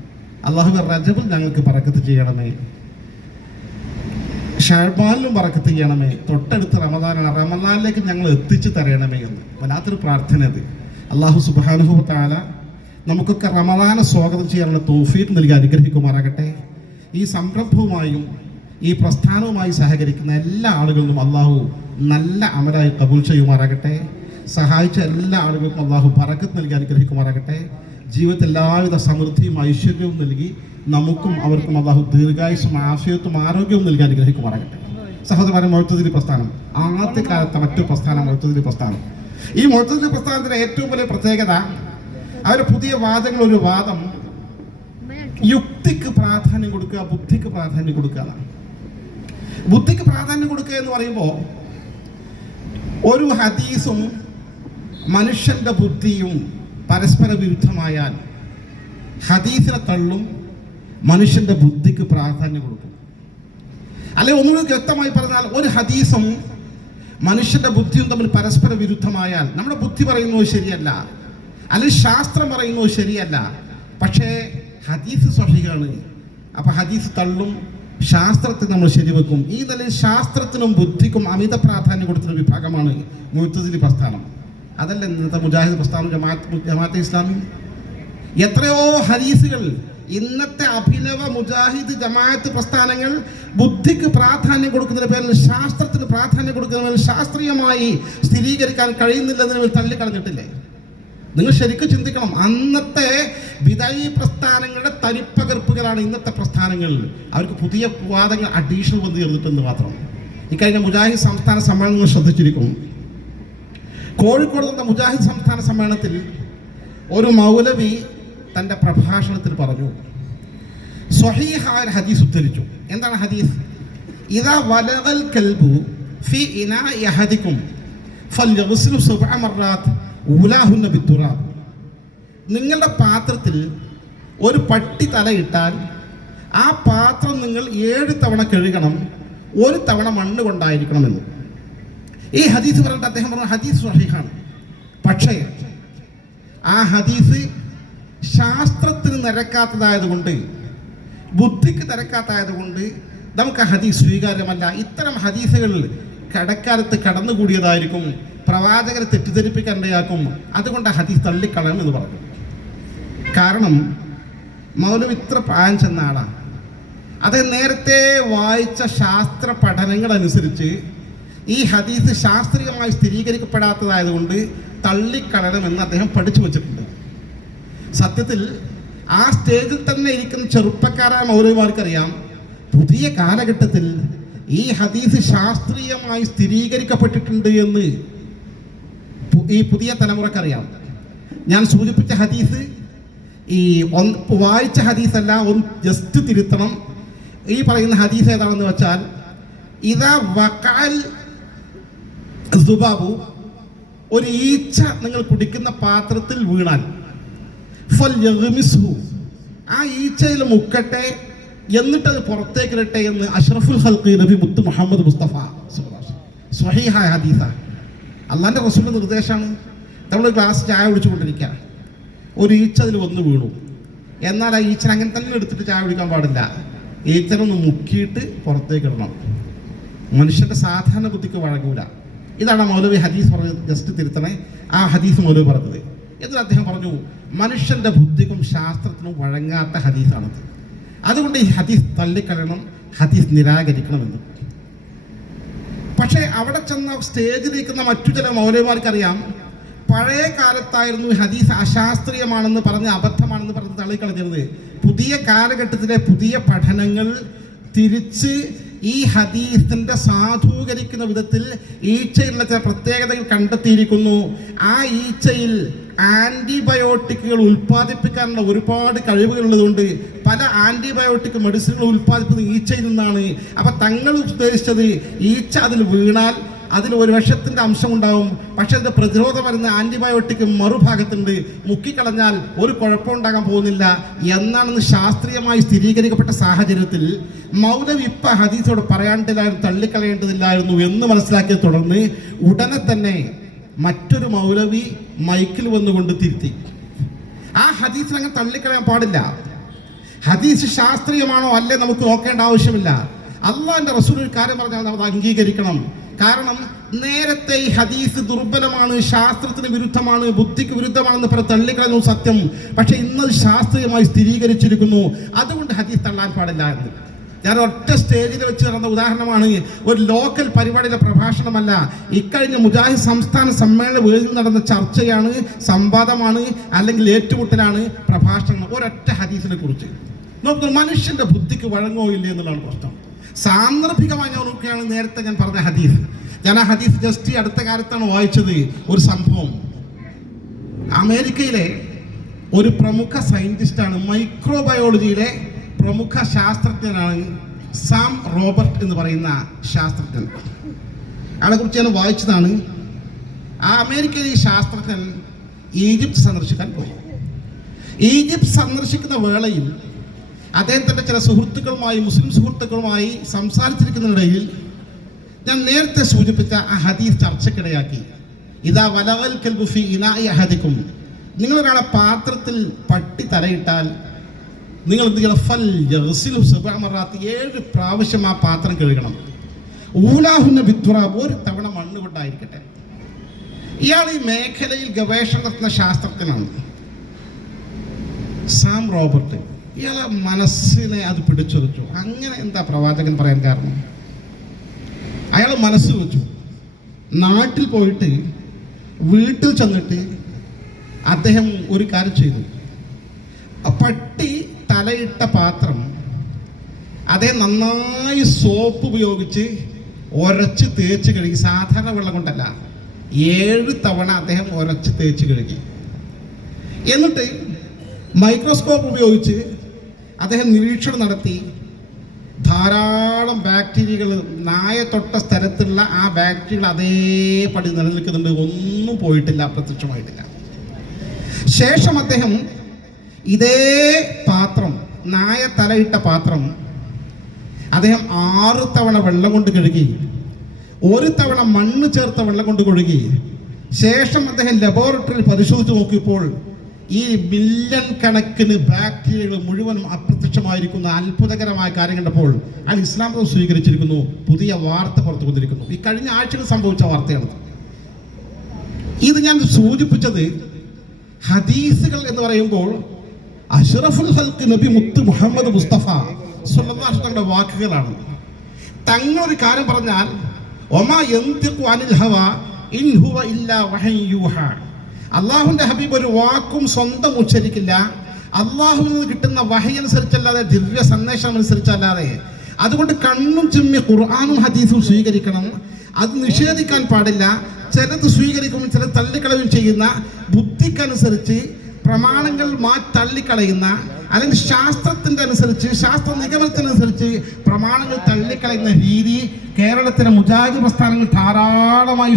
അള്ളാഹുവേ റജബിൽ ഞങ്ങൾക്ക് ബറക്കത്ത് ചെയ്യണമേ, ഷഅബാനിലും ബറക്കത്ത് ചെയ്യണമേ, തൊട്ടടുത്ത് റമദാനാണ്, റമദാനിലേക്ക് ഞങ്ങൾ എത്തിച്ചു തരണമേ എന്ന്. വല്ലാത്തൊരു പ്രാർത്ഥന അത്. അള്ളാഹു സുബ്ഹാനഹു വ തആല നമുക്കൊക്കെ റമദാനെ സ്വാഗതം ചെയ്യാനുള്ള തൗഫീഖ് നൽകി അനുഗ്രഹിക്കുമാറാകട്ടെ. ഈ സംരംഭവുമായും ഈ പ്രസ്ഥാനവുമായി സഹകരിക്കുന്ന എല്ലാ ആളുകളിലും അള്ളാഹു നല്ല അമലായി കബൂൽ ചെയ്യുമാറാകട്ടെ. സഹായിച്ച എല്ലാ ആളുകൾക്കും അള്ളാഹു ബറക്കത്ത് നൽകി അനുഗ്രഹിക്കുമാറാകട്ടെ. ജീവിതത്തിൽ എല്ലാവിധ സമൃദ്ധിയും ഐശ്വര്യവും നൽകി നമുക്കും അവർക്കും അള്ളാഹു ദീർഘായുസ്സും ആഫിയത്തും ആരോഗ്യവും നൽകി അനുഗ്രഹിക്കുമാറാകട്ടെ. സഹോദരന്മാരെ, മുഅ്തസിലി പ്രസ്ഥാനം ആദ്യ കാലത്തെ മറ്റൊരു പ്രസ്ഥാനം മുഅ്തസിലി പ്രസ്ഥാനം. ഈ മുഅ്തസിലി പ്രസ്ഥാനത്തിന്റെ ഏറ്റവും വലിയ പ്രത്യേകത, അവരുടെ പുതിയ വാദങ്ങൾ, ഒരു വാദം യുക്തിക്ക് പ്രാധാന്യം കൊടുക്കുക, ബുദ്ധിക്ക് പ്രാധാന്യം കൊടുക്കുക എന്നാണ്. ബുദ്ധിക്ക് പ്രാധാന്യം കൊടുക്കുക എന്ന് പറയുമ്പോൾ ഒരു ഹദീസും മനുഷ്യന്റെ ബുദ്ധിയും പരസ്പര വിരുദ്ധമായാൽ ഹദീസിനെ തള്ളും, മനുഷ്യന്റെ ബുദ്ധിക്ക് പ്രാധാന്യം കൊടുക്കും. അല്ലെങ്കിൽ ഒന്നുകൂടി വ്യക്തമായി പറഞ്ഞാൽ, ഒരു ഹദീസും മനുഷ്യന്റെ ബുദ്ധിയും തമ്മിൽ പരസ്പര വിരുദ്ധമായാൽ നമ്മുടെ ബുദ്ധി പറയുന്നത് ശരിയല്ല, അല്ലെങ്കിൽ ശാസ്ത്രം പറയുന്നത് ശരിയല്ല, പക്ഷേ ഹദീസ് സ്വഹീഹാണ്, അപ്പൊ ഹദീസ് തള്ളും, ശാസ്ത്രത്തെ നമ്മൾ ശരിവെക്കും. ഈ നിലയിൽ ശാസ്ത്രത്തിനും ബുദ്ധിക്കും അമിത പ്രാധാന്യം കൊടുക്കുന്ന വിഭാഗമാണ് മുഅ്തസിലി പ്രസ്ഥാനം. അതല്ല ഇന്നത്തെ മുജാഹിദ് പ്രസ്ഥാനം, ജമാഅത്തെ ഇസ്ലാമി. എത്രയോ ഹദീസുകൾ ഇന്നത്തെ അഭിനവ മുജാഹിദ് ജമാഅത്ത് പ്രസ്ഥാനങ്ങൾ ബുദ്ധിക്ക് പ്രാധാന്യം കൊടുക്കുന്നതിന് പേരിൽ, ശാസ്ത്രത്തിന് പ്രാധാന്യം കൊടുക്കുന്നതിന് പേരിൽ ശാസ്ത്രീയമായി സ്ഥിരീകരിക്കാൻ കഴിയുന്നില്ലെന്നതിന് പേരിൽ തള്ളിക്കളഞ്ഞിട്ടില്ലേ? നിങ്ങൾ ശരിക്കും ചിന്തിക്കണം. അന്നത്തെ ബിദഈ പ്രസ്ഥാനങ്ങളുടെ തനിപ്പകർപ്പുകളാണ് ഇന്നത്തെ പ്രസ്ഥാനങ്ങൾ. അവർക്ക് പുതിയ വാദങ്ങൾ അഡീഷണൽ വന്ന് ചേർന്നിട്ടെന്ന് മാത്രം. ഇക്കഴിഞ്ഞ മുജാഹിദ് സംസ്ഥാന സമ്മേളനങ്ങൾ ശ്രദ്ധിച്ചിരിക്കും. കോഴിക്കോട് നടന്ന മുജാഹിദ് സംസ്ഥാന സമ്മേളനത്തിൽ ഒരു മൗലവി തൻ്റെ പ്രഭാഷണത്തിൽ പറഞ്ഞു, സ്വഹീഹായ ഹദീസ് ഉദ്ധരിച്ചു. എന്താണ് ഹദീസ്? ഇദാ വലഗൽ കൽബു ഫീ ഇനാഇ അഹദികും ഫൽയഗ്സിലു സബ്അ മർറാത്ത് ഊലാഹുന്ന ബിത്തുറാബ്. നിങ്ങളുടെ പാത്രത്തിൽ ഒരു പട്ടി തലയിട്ടാൽ ആ പാത്രം നിങ്ങൾ 7 തവണ കഴുകണം, 1 തവണ മണ്ണ് കൊണ്ടായിരിക്കണമെന്ന്. ഈ ഹദീസ് പറഞ്ഞിട്ട് അദ്ദേഹം പറഞ്ഞ ഹദീസ് സ്വഹീഹാണ്. പക്ഷേ ആ ഹദീസ് ശാസ്ത്രത്തിന് നിരക്കാത്തതായതുകൊണ്ട്, ബുദ്ധിക്ക് നിരക്കാത്തതായതുകൊണ്ട് നമുക്ക് ഹദീസ് സ്വീകാര്യമല്ല. ഇത്തരം ഹദീസുകളിൽ കടക്കാലത്ത് കടന്നുകൂടിയതായിരിക്കും, പ്രവാചകരെ തെറ്റിദ്ധരിപ്പിക്കാനിടയാക്കും. അതുകൊണ്ട് ഹദീസ് തള്ളിക്കളയണം എന്ന് പറഞ്ഞു. കാരണം മൗലവി ഇത്ര പ്രായം ചെന്ന ആളാണ്. അത് നേരത്തെ വായിച്ച ശാസ്ത്ര പഠനങ്ങൾ അനുസരിച്ച് ഈ ഹദീസ് ശാസ്ത്രീയമായി സ്ഥിരീകരിക്കപ്പെടാത്തതായതുകൊണ്ട് തള്ളിക്കളയണമെന്ന് അദ്ദേഹം പഠിച്ചു വച്ചിട്ടുണ്ട്. സത്യത്തിൽ ആ സ്റ്റേജിൽ തന്നെ ഇരിക്കുന്ന ചെറുപ്പക്കാരായ മൗലവിമാർക്കറിയാം, പുതിയ കാലഘട്ടത്തിൽ ഈ ഹദീസ് ശാസ്ത്രീയമായി സ്ഥിരീകരിക്കപ്പെട്ടിട്ടുണ്ട് എന്ന് ഈ പുതിയ തലമുറക്കറിയാം. ഞാൻ സൂചിപ്പിച്ച ഹദീസ് ഈ വായിച്ച ഹദീസല്ല, ഒന്ന് ജസ്റ്റ് തിരുത്തണം. ഈ പറയുന്ന ഹദീസ് ഏതാണെന്ന് വെച്ചാൽ, ഇതാ വഖഅൽ സുബാബു, ഒരു ഈച്ച നിങ്ങൾ കുടിക്കുന്ന പാത്രത്തിൽ വീണാൽ ഫൽയഗ്മിസ്ഹു, ആ ഈച്ചയിൽ മുക്കട്ടെ, എന്നിട്ടത് പുറത്തേക്കിടട്ടെ എന്ന് അഷ്റഫുൽ ഖൽഖി നബി മുത്ത് മുഹമ്മദ് മുസ്തഫ സ്വഹീഹായ ഹദീസാണ്. അള്ളാൻ്റെ റസൂലിൻ്റെ നിർദ്ദേശമാണ്. നമ്മൾ ഗ്ലാസ് ചായ കുടിച്ചുകൊണ്ടിരിക്കുക, ഒരു ഈച്ച അതിൽ വന്ന് വീണു. എന്നാൽ ആ ഈച്ചനെ അങ്ങനെ തന്നെ എടുത്തിട്ട് ചായ കുടിക്കാൻ പാടില്ല, ഈച്ചനൊന്ന് മുക്കിയിട്ട് പുറത്തേക്ക് ഇടണം. മനുഷ്യൻ്റെ സാധാരണ ബുദ്ധിക്ക് വഴങ്ങൂല. ഇതാണ് മൗലവി ഹദീസ് പറഞ്ഞത്. ജസ്റ്റ് തിരുത്തണേ, ആ ഹദീസ് മൗലവി പറഞ്ഞത്. എന്നിട്ട് അദ്ദേഹം പറഞ്ഞു, മനുഷ്യൻ്റെ ബുദ്ധിക്കും ശാസ്ത്രത്തിനും വഴങ്ങാത്ത ഹദീസാണത്. അതുകൊണ്ട് ഈ ഹദീസ് തള്ളിക്കളയണം, ഹദീസ് നിരാകരിക്കണമെന്ന്. പക്ഷേ അവിടെ ചെന്ന സ്റ്റേജിലിരിക്കുന്ന മറ്റു ചില മൗലവിമാർക്കറിയാം, പഴയ കാലത്തായിരുന്നു ഹദീസ് അശാസ്ത്രീയമാണെന്ന് പറഞ്ഞ്, അബദ്ധമാണെന്ന് പറഞ്ഞ് തള്ളിക്കളഞ്ഞിരുന്നത്. പുതിയ കാലഘട്ടത്തിലെ പുതിയ പഠനങ്ങൾ തിരിച്ച് ഈ ഹദീസിൻ്റെ സാധൂകരിക്കുന്ന വിധത്തിൽ ഈച്ചയിലുള്ള ചില പ്രത്യേകതകൾ കണ്ടെത്തിയിരിക്കുന്നു. ആ ഈച്ചയിൽ ആൻറ്റിബയോട്ടിക്കുകൾ ഉൽപ്പാദിപ്പിക്കാനുള്ള ഒരുപാട് കഴിവുകളുള്ളതുകൊണ്ട് പല ആൻറ്റിബയോട്ടിക് മെഡിസിനുകൾ ഉൽപ്പാദിപ്പിക്കുന്നത് ഈച്ചയിൽ നിന്നാണ്. അപ്പം തങ്ങൾ ഉദ്ദേശിച്ചത് ഈച്ച അതിൽ വീണാൽ അതിൽ ഒരു വിഷത്തിൻ്റെ അംശം ഉണ്ടാവും, പക്ഷെ അതിൻ്റെ പ്രതിരോധം വരുന്ന ആൻറ്റിബയോട്ടിക് മറുഭാഗത്തുണ്ട്, മുക്കിക്കളഞ്ഞാൽ ഒരു കുഴപ്പമുണ്ടാകാൻ പോകുന്നില്ല എന്നാണെന്ന് ശാസ്ത്രീയമായി സ്ഥിരീകരിക്കപ്പെട്ട സാഹചര്യത്തിൽ മൗലവി ഇപ്പം ഹദീസോട് പറയാണ്ടില്ലായിരുന്നു, തള്ളിക്കളയേണ്ടതില്ലായിരുന്നു എന്ന് മനസ്സിലാക്കിയത് തുടർന്ന് ഉടനെ തന്നെ മറ്റൊരു മൗലവി മൈക്കിൽ വന്നുകൊണ്ട് തിരുത്തി. ആ ഹദീസിനെ അങ്ങനെ തള്ളിക്കളയാൻ പാടില്ല. ഹദീസ് ശാസ്ത്രീയമാണോ അല്ലേ നമുക്ക് നോക്കേണ്ട ആവശ്യമില്ല. അള്ളാഹിൻ്റെ റസൂൽ ഒരു കാര്യം പറഞ്ഞാൽ നമ്മൾ അംഗീകരിക്കണം. കാരണം നേരത്തെ ഈ ഹദീസ് ദുർബലമാണ്, ശാസ്ത്രത്തിന് വിരുദ്ധമാണ്, ബുദ്ധിക്ക് വിരുദ്ധമാണെന്ന് പറഞ്ഞ് തള്ളിക്കളയുന്നു സത്യം. പക്ഷെ ഇന്നത് ശാസ്ത്രീയമായി സ്ഥിരീകരിച്ചിരിക്കുന്നു, അതുകൊണ്ട് ഹദീസ് തള്ളാൻ പാടില്ല എന്ന്. ഞാൻ ഒറ്റ സ്റ്റേജിൽ വെച്ച് നടന്ന ഉദാഹരണമാണ്, ഒരു ലോക്കൽ പരിപാടിയിലെ പ്രഭാഷണമല്ല. ഇക്കഴിഞ്ഞ മുജാഹിദ് സംസ്ഥാന സമ്മേളന വേദിയിൽ നടന്ന ചർച്ചയാണ്, സംവാദമാണ്, അല്ലെങ്കിൽ ഏറ്റുമുട്ടലാണ്, പ്രഭാഷണം. ഒരൊറ്റ ഹദീസിനെ കുറിച്ച് നോക്കുക. മനുഷ്യന്റെ ബുദ്ധിക്ക് വഴങ്ങോ ഇല്ലേ എന്നുള്ളതാണ് പ്രശ്നം. സാന്ദർഭികമായി ഞാൻ നോക്കുകയാണ് നേരത്തെ ഞാൻ പറഞ്ഞ ഹദീസ്. ഞാൻ ആ ഹദീസ് ജസ്റ്റ് അടുത്ത കാലത്താണ് വായിച്ചത്. ഒരു സംഭവം, അമേരിക്കയിലെ ഒരു പ്രമുഖ സയന്റിസ്റ്റാണ്, മൈക്രോബയോളജിയിലെ പ്രമുഖ ശാസ്ത്രജ്ഞനാണ് സാം റോബർട്ട് എന്ന് പറയുന്ന ശാസ്ത്രജ്ഞൻ. അയാളെ കുറിച്ച് ഞാൻ വായിച്ചതാണ്. ആ അമേരിക്കയിലെ ഈ ശാസ്ത്രജ്ഞൻ ഈജിപ്ത് സന്ദർശിക്കാൻ പോയി. ഈജിപ്ത് സന്ദർശിക്കുന്ന വേളയിൽ അദ്ദേഹം തൻ്റെ ചില സുഹൃത്തുക്കളുമായി, മുസ്ലിം സുഹൃത്തുക്കളുമായി സംസാരിച്ചിരിക്കുന്നതിനിടയിൽ ഞാൻ നേരത്തെ സൂചിപ്പിച്ച ആ ഹദീസ് ചർച്ചക്കിടയാക്കി. ഇതാ വലവൽ കൽബു ഫീ ഇനാഇ അഹദിക്കും, നിങ്ങളൊരാളെ പാത്രത്തിൽ പട്ടി തലയിട്ടാൽ നിങ്ങൾ എന്ത് ചെയ്യണം? ഫൽ യഗ്സിലു സബ്അ മറാത്ത്, 7 പ്രാവശ്യം ആ പാത്രം കഴുകണം. ഊലാഹുന്ന ബിത്തുറാബ്, 1 തവണ മണ്ണ് കൊണ്ടായിരിക്കട്ടെ. ഇയാൾ ഈ മേഖലയിൽ ഗവേഷണം നടത്തുന്ന ശാസ്ത്രജ്ഞനാണ്, സാം റോബർട്ട്. ഇയാളെ മനസ്സിനെ അത് പിടിച്ചുറച്ചു. അങ്ങനെ എന്താ പ്രവാചകൻ പറയാൻ കാരണം? അയാൾ മനസ്സ് വെച്ചു, നാട്ടിൽ പോയിട്ട് വീട്ടിൽ ചെന്നിട്ട് അദ്ദേഹം ഒരു കാര്യം ചെയ്തു. പട്ടി തലയിട്ട പാത്രം അദ്ദേഹം നന്നായി സോപ്പ് ഉപയോഗിച്ച് ഉരച്ച് തേച്ച് കഴുകി. സാധാരണ വെള്ളം കൊണ്ടല്ല, 7 തവണ അദ്ദേഹം ഉരച്ച് തേച്ച് കഴുകി. എന്നിട്ട് മൈക്രോസ്കോപ്പ് ഉപയോഗിച്ച് അദ്ദേഹം നിരീക്ഷണം നടത്തി. ധാരാളം ബാക്ടീരിയകൾ, നായ തൊട്ട സ്ഥലത്തുള്ള ആ ബാക്ടീരിയകൾ അതേപടി നിലനിൽക്കുന്നുണ്ട്, ഒന്നും പോയിട്ടില്ല, അപ്രത്യക്ഷമായിട്ടില്ല. ശേഷം അദ്ദേഹം ഇതേ പാത്രം, നായ തലയിട്ട പാത്രം അദ്ദേഹം 6 തവണ വെള്ളം കൊണ്ട് കഴുകി, 1 തവണ മണ്ണ് ചേർത്ത വെള്ളം കൊണ്ട് കഴുകി. ശേഷം അദ്ദേഹം ലബോറട്ടറിയിൽ പരിശോധിച്ച് നോക്കിയപ്പോൾ ഈ മില്യൺ കണക്കിന് ബാക്ടീരിയകൾ മുഴുവനും അപ്രത്യക്ഷമായിരിക്കുന്ന അത്ഭുതകരമായ കാര്യം കണ്ടപ്പോൾ അയാൾ ഇസ്ലാം മതം സ്വീകരിച്ചിരിക്കുന്നു. പുതിയ വാർത്ത പുറത്തു വന്നിരിക്കുന്നു. ഈ കഴിഞ്ഞ ആഴ്ചയിൽ സംഭവിച്ച വാർത്തയാണ് ഇത്. ഞാൻ സൂചിപ്പിച്ചത് ഹദീസുകൾ എന്ന് പറയുമ്പോൾ അഷ്റഫുൽ ഖൽഖ് നബി മുത്ത് മുഹമ്മദ് മുസ്തഫ സ്വല്ലല്ലാഹു അലൈഹി വസല്ലമയുടെ വാക്കുകളാണ്. തങ്ങളൊരു കാര്യം പറഞ്ഞാൽ ഒമാ യന്തിഖു അനിൽ ഹവാ ഇൻ ഹുവ ഇല്ലാ വഹയ്യു യൂഹാ. അള്ളാഹുവിന്റെ ഹബീബ് ഒരു വാക്കും സ്വന്തം ഉച്ചരിക്കില്ല, അള്ളാഹുവിൽ നിന്ന് കിട്ടുന്ന വഹി അനുസരിച്ചല്ലാതെ, ദിവ്യ സന്ദേശം അനുസരിച്ചല്ലാതെ. അതുകൊണ്ട് കണ്ണും ചിമ്മി ഖുർആനും ഹദീസും സ്വീകരിക്കണം. അത് നിഷേധിക്കാൻ പാടില്ല. ചിലത് സ്വീകരിക്കും, ചിലത് തള്ളിക്കളയും ചെയ്യുന്ന, ബുദ്ധിക്കനുസരിച്ച് പ്രമാണങ്ങൾ തള്ളിക്കളയുന്ന, അല്ലെങ്കിൽ ശാസ്ത്രത്തിന്റെ അനുസരിച്ച്, ശാസ്ത്ര നിഗമനത്തിനനുസരിച്ച് പ്രമാണങ്ങൾ തള്ളിക്കളയുന്ന രീതി കേരളത്തിലെ മുജാഹിദ് പ്രസ്ഥാനങ്ങൾ ധാരാളമായി